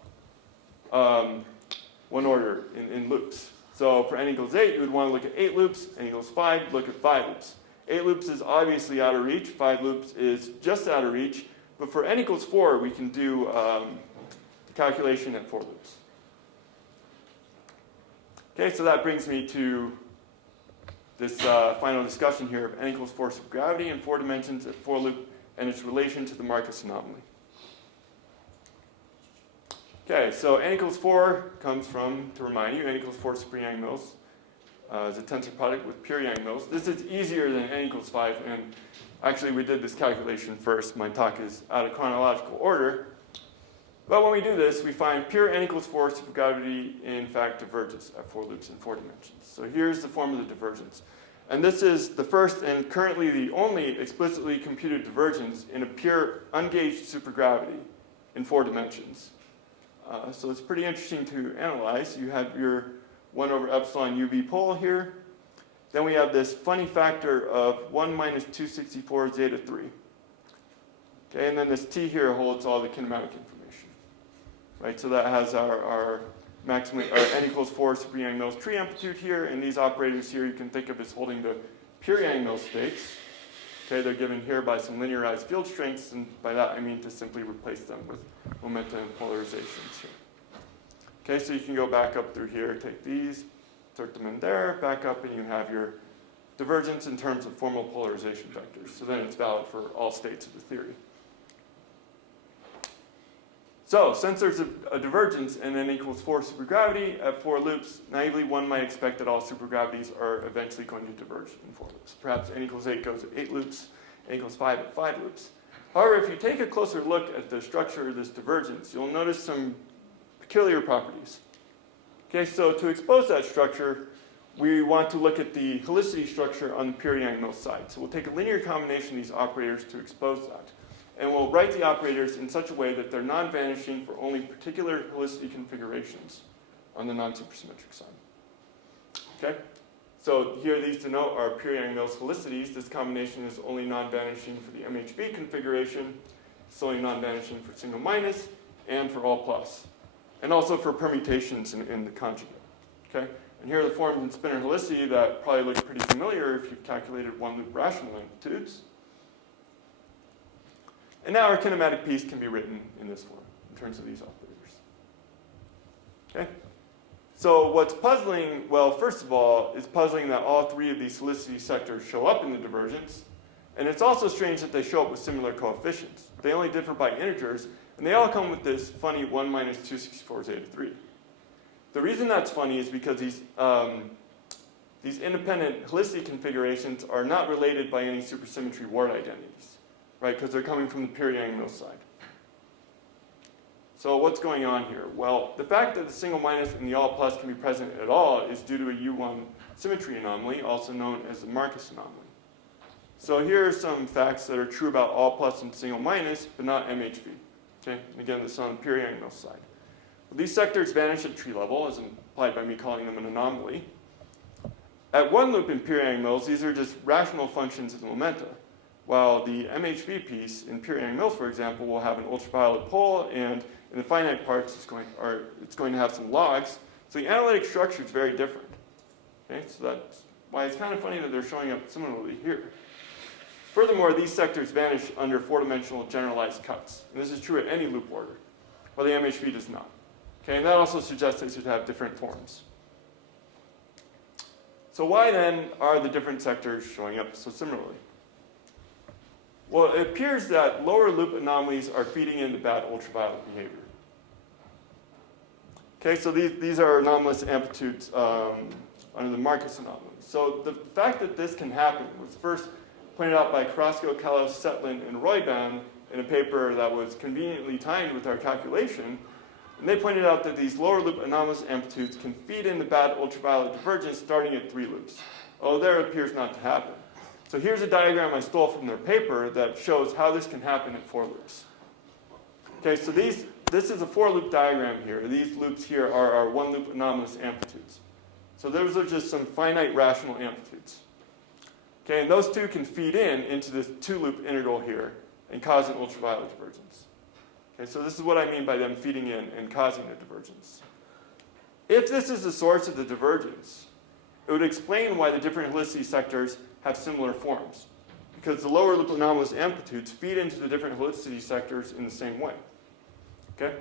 one order in loops. So for n equals 8, you would want to look at 8 loops. N equals 5, look at 5 loops. 8 loops is obviously out of reach. 5 loops is just out of reach. But for n equals 4, we can do the calculation at 4 loops. Okay, so that brings me to this final discussion here of n equals 4 supergravity in 4 dimensions at 4 loop and its relation to the Marcus anomaly. Okay, so n equals 4 comes from, to remind you, n equals 4 super Yang-Mills is a tensor product with pure Yang-Mills. This is easier than n equals 5, and actually we did this calculation first. My talk is out of chronological order. But when we do this, we find pure n equals 4 supergravity, in fact, diverges at 4 loops in 4 dimensions. So here's the form of the divergence. And this is the first and currently the only explicitly computed divergence in a pure ungauged supergravity in 4 dimensions. So it's pretty interesting to analyze. You have your 1 over epsilon UV pole here. Then we have this funny factor of 1 minus 264 zeta 3. Okay, and then this t here holds all the kinematic information. Right, so that has our maximum, our n equals 4 super Yang-Mills tree amplitude here, and these operators here you can think of as holding the pure Yang-Mills states. Okay, they're given here by some linearized field strengths, and by that I mean to simply replace them with momentum and polarizations here. Okay, so you can go back up through here, take these, insert them in there, back up, and you have your divergence in terms of formal polarization vectors. So then it's valid for all states of the theory. So, since there's a divergence in n equals 4 supergravity at 4 loops, naively one might expect that all supergravities are eventually going to diverge in 4 loops. Perhaps n equals 8 goes at 8 loops, n equals 5 at 5 loops. However, if you take a closer look at the structure of this divergence, you'll notice some peculiar properties. Okay, so to expose that structure, we want to look at the helicity structure on the pure Yang-Mills side. So we'll take a linear combination of these operators to expose that. And we'll write the operators in such a way that they're non-vanishing for only particular helicity configurations on the non-supersymmetric side. Okay? So here these denote our Pierre-Yang-Mills helicities. This combination is only non-vanishing for the MHV configuration. It's only non-vanishing for single minus and for all plus. And also for permutations in the conjugate. Okay? And here are the forms in spinor helicity that probably look pretty familiar if you've calculated one-loop rational amplitudes. And now our kinematic piece can be written in this form in terms of these operators. Okay? So what's puzzling, well, first of all, it's puzzling that all three of these helicity sectors show up in the divergence. And it's also strange that they show up with similar coefficients. They only differ by integers, and they all come with this funny 1 minus 264 zeta 3. The reason that's funny is because these independent helicity configurations are not related by any supersymmetry ward identities, right? Because they're coming from the Pierre-Yang-Mills side. So what's going on here? Well, the fact that the single minus and the all plus can be present at all is due to a U1 symmetry anomaly, also known as the Marcus anomaly. So here are some facts that are true about all plus and single minus, but not MHV. Okay? And again, this is on the Pierre-Yang-Mills side. Well, these sectors vanish at tree level, as implied by me calling them an anomaly. At one loop in Pierre-Yang-Mills, these are just rational functions of the momenta, while the MHV piece in Pierre-Yang-Mills, for example, will have an ultraviolet pole, and in the finite parts, it's going to have some logs. So the analytic structure is very different. Okay? So that's why it's kind of funny that they're showing up similarly here. Furthermore, these sectors vanish under four-dimensional generalized cuts. And this is true at any loop order, while the MHV does not. Okay? And that also suggests they should have different forms. So why then are the different sectors showing up so similarly? Well, it appears that lower loop anomalies are feeding into bad ultraviolet behavior. Okay, so these are anomalous amplitudes under the Marcus anomaly. So the fact that this can happen was first pointed out by Carrasco, Kalos, Setlin, and Royban in a paper that was conveniently timed with our calculation. And they pointed out that these lower loop anomalous amplitudes can feed into bad ultraviolet divergence starting at 3 loops. Oh, there it appears not to happen. So here's a diagram I stole from their paper that shows how this can happen at 4 loops. Okay, so this is a 4-loop diagram here. These loops here are our 1-loop anomalous amplitudes. So those are just some finite rational amplitudes. Okay, and those two can feed into this 2-loop integral here and cause an ultraviolet divergence. Okay, so this is what I mean by them feeding in and causing a divergence. If this is the source of the divergence, it would explain why the different helicity sectors have similar forms, because the lower loop anomalous amplitudes feed into the different helicity sectors in the same way. Okay?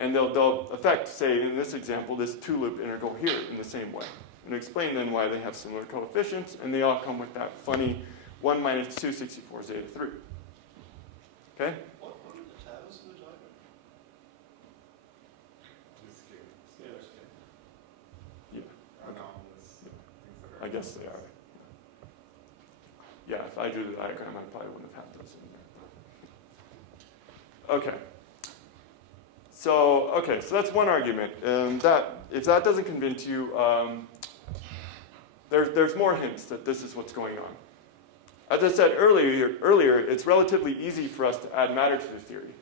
And they'll affect, say, in this example, this 2-loop integral here in the same way. And explain then why they have similar coefficients, and they all come with that funny 1 minus 264 zeta 3. Okay? What are the tabs in the diagram? Just kidding. Yeah. Yeah, Anomalous things that are. I guess they are. Yeah, if I drew the diagram, I probably wouldn't have had those in there. Okay. So that's one argument. And if that doesn't convince you, there's more hints that this is what's going on. As I said earlier, it's relatively easy for us to add matter to the theory.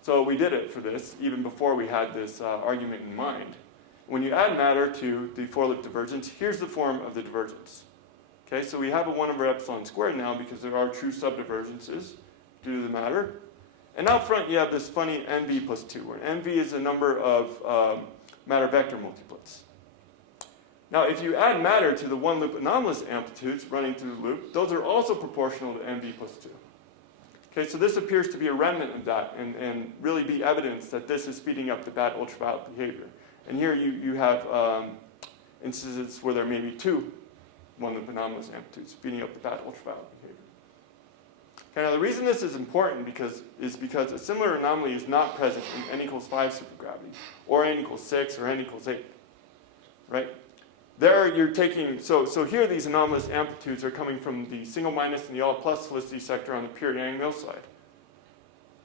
So we did it for this, even before we had this argument in mind. When you add matter to the 4-loop divergence, here's the form of the divergence. Okay, so we have a 1 over epsilon squared now because there are true subdivergences due to the matter. And out front, you have this funny NV plus 2, where NV is a number of matter vector multiplets. Now, if you add matter to the 1-loop anomalous amplitudes running through the loop, those are also proportional to NV plus 2. Okay, so this appears to be a remnant of that and really be evidence that this is feeding up the bad ultraviolet behavior. And here you have instances where there may be 2 1-loop anomalous amplitudes feeding up the bad ultraviolet behavior. Okay, now the reason this is important is because a similar anomaly is not present in n equals 5 supergravity, or n equals 6, or n equals 8. Right? There you're taking, so here these anomalous amplitudes are coming from the single minus and the all plus helicity sector on the Pierre-Yang-Mills side.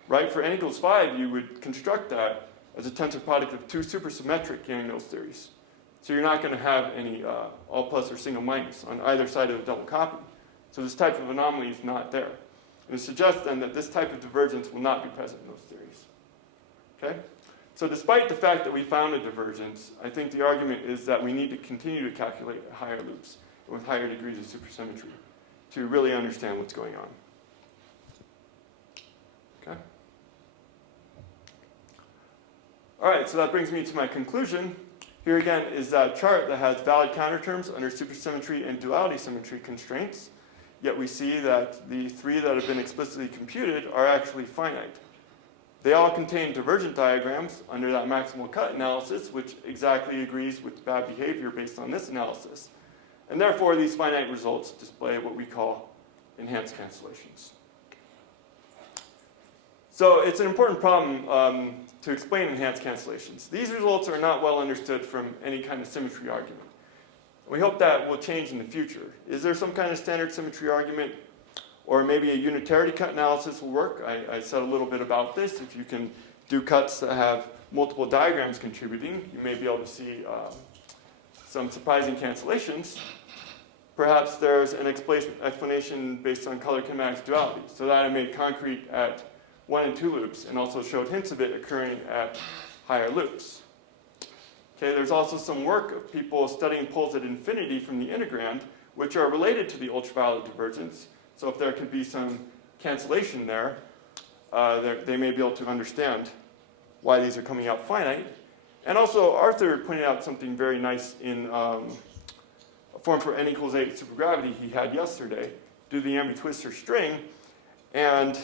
Right? For n equals 5, you would construct that as a tensor product of 2 supersymmetric Yang-Mills theories. So you're not going to have any all plus or single minus on either side of the double copy. So this type of anomaly is not there. And it suggests then that this type of divergence will not be present in those theories. Okay? So despite the fact that we found a divergence, I think the argument is that we need to continue to calculate at higher loops. with higher degrees of supersymmetry to really understand what's going on. Okay? All right, so that brings me to my conclusion. Here again is that chart that has valid counterterms under supersymmetry and duality symmetry constraints. Yet we see that the three that have been explicitly computed are actually finite. They all contain divergent diagrams under that maximal cut analysis, which exactly agrees with bad behavior based on this analysis. And therefore, these finite results display what we call enhanced cancellations. So it's an important problem to explain enhanced cancellations. These results are not well understood from any kind of symmetry argument. We hope that will change in the future. Is there some kind of standard symmetry argument, or maybe a unitarity cut analysis will work? I said a little bit about this. If you can do cuts that have multiple diagrams contributing, you may be able to see some surprising cancellations. Perhaps there's an explanation based on ColorKinetic Duality, so that I made concrete at 1 and 2 loops and also showed hints of it occurring at higher loops. Okay, there's also some work of people studying poles at infinity from the integrand, which are related to the ultraviolet divergence. So if there could be some cancellation there, they may be able to understand why these are coming out finite. And also, Arthur pointed out something very nice in a form for n equals 8 supergravity he had yesterday, do the ambitwistor string. And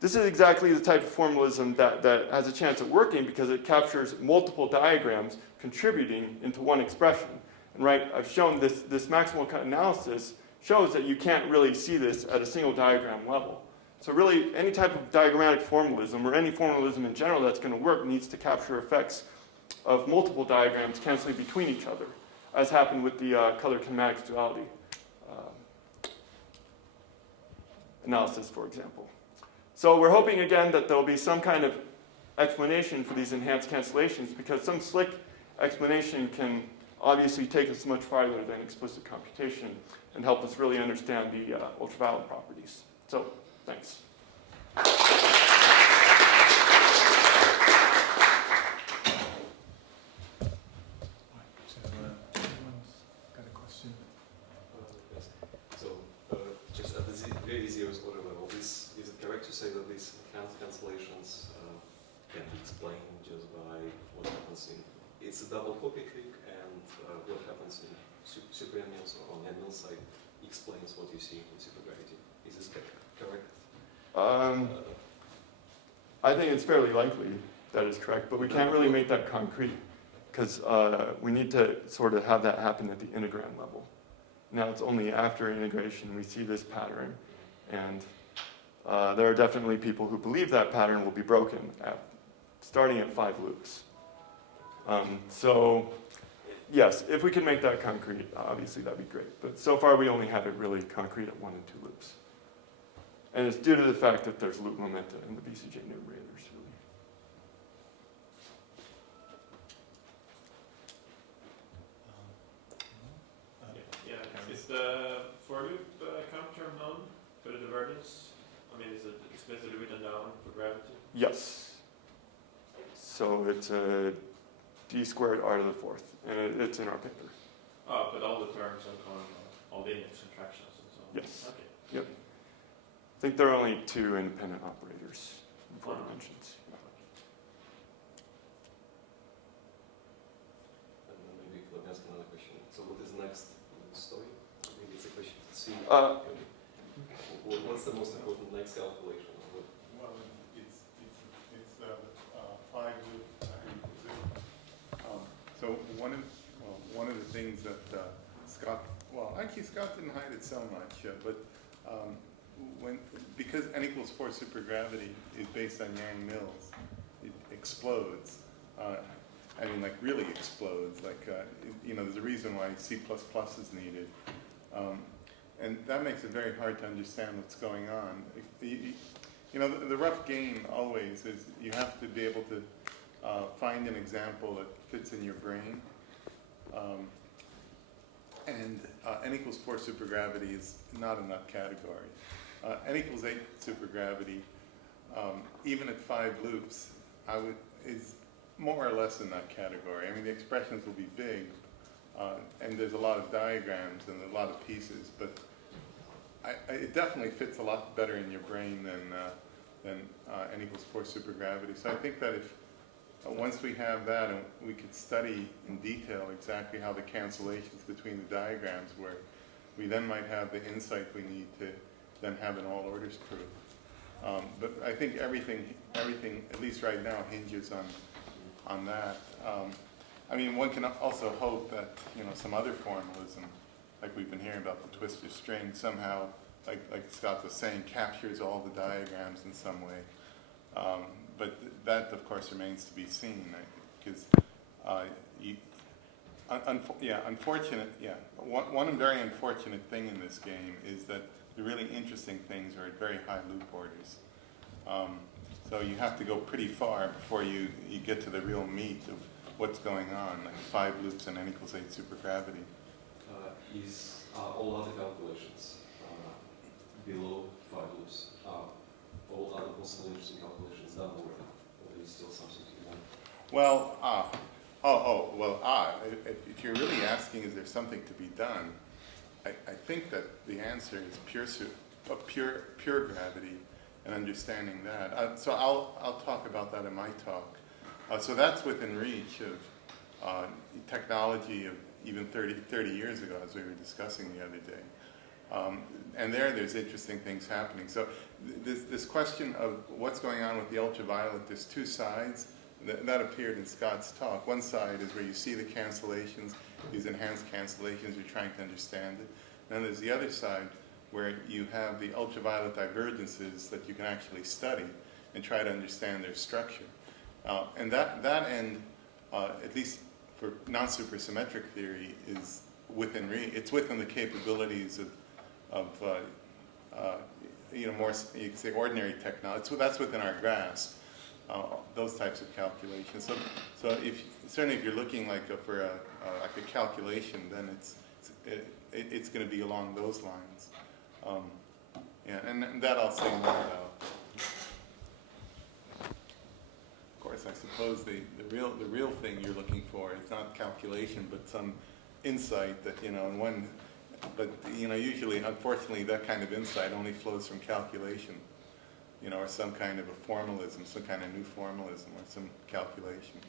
this is exactly the type of formalism that has a chance of working because it captures multiple diagrams contributing into one expression. And right, I've shown this maximal cut analysis shows that you can't really see this at a single diagram level. So really, any type of diagrammatic formalism or any formalism in general that's going to work needs to capture effects of multiple diagrams canceling between each other, as happened with the ColorKinetic Duality analysis, for example. So we're hoping, again, that there'll be some kind of explanation for these enhanced cancellations, because some slick explanation can obviously take us much farther than explicit computation and help us really understand the ultraviolet properties. So, thanks. So, everyone's got a question? Yes. So, just at the very zeroth order level, is it correct to say that these cancellations can be explained just by what happens in, it's a double copy trick, and what happens in superamials or on the annual side explains what you see in supergravity. Is this correct? I think it's fairly likely that is correct, but we can't really make that concrete because we need to sort of have that happen at the integrand level. Now it's only after integration we see this pattern, and there are definitely people who believe that pattern will be broken starting at 5 loops. So yes, if we can make that concrete, obviously that'd be great. But so far we only have it really concrete at 1 and 2 loops. And it's due to the fact that there's loop momenta in the BCJ numerators, really. Is the for loop counter known for the divergence? I mean, is it explicitly written down for gravity? Yes. So it's a d squared r to the 4th, and it's in our paper. Oh, but all the terms are going all limits and fractions and so on. Yes. Okay. Yep. I think there are only 2 independent operators in 4 dimensions. And then maybe let me ask another question. So what is next in the story? Maybe it's a question to see. What's the most important next calculation? Well, it's 5 loop position. So one of the things that Scott didn't hide it so much, but because n equals 4 supergravity is based on Yang-Mills, it explodes. I mean, like really explodes. Like there's a reason why C++ is needed, and that makes it very hard to understand what's going on. The rough game always is you have to be able to find an example that fits in your brain. And n equals 4 supergravity is not in that category. N equals 8 supergravity, even at 5 loops, is more or less in that category. I mean, the expressions will be big, And there's a lot of diagrams and a lot of pieces, but it definitely fits a lot better in your brain than n equals 4 supergravity. So I think that if once we have that and we could study in detail exactly how the cancellations between the diagrams work, we then might have the insight we need to then have an all orders proof. But I think everything, at least right now, hinges on that. I mean, one can also hope that, you know, some other formalism, like we've been hearing about the twistor string, somehow, like Scott was saying, captures all the diagrams in some way. But that, of course, remains to be seen, because one very unfortunate thing in this game is that the really interesting things are at very high loop orders. So you have to go pretty far before you get to the real meat of what's going on, like 5 loops and n equals 8 supergravity. Is all other calculations below 5 loops? All other constellations and calculations done already? Or there is still something to be done? Well, if you're really asking, is there something to be done, I think that the answer is pure gravity and understanding that. So I'll talk about that in my talk. So that's within reach of technology of even 30 years ago, as we were discussing the other day. And there's interesting things happening. So this question of what's going on with the ultraviolet, there's two sides. That appeared in Scott's talk. One side is where you see the cancellations, these enhanced cancellations, you're trying to understand it. And then there's the other side where you have the ultraviolet divergences that you can actually study and try to understand their structure. And that end, at least for non-supersymmetric theory, is within it's within the capabilities of more, you could say, ordinary technology. That's within our grasp. Those types of calculations. So certainly if you're looking for a calculation, then it's going to be along those lines. And that I'll say more about. Of course, I suppose the real thing you're looking for is not calculation, but some insight that But usually, unfortunately, that kind of insight only flows from calculation. Or some kind of a formalism, some kind of new formalism, or some calculation.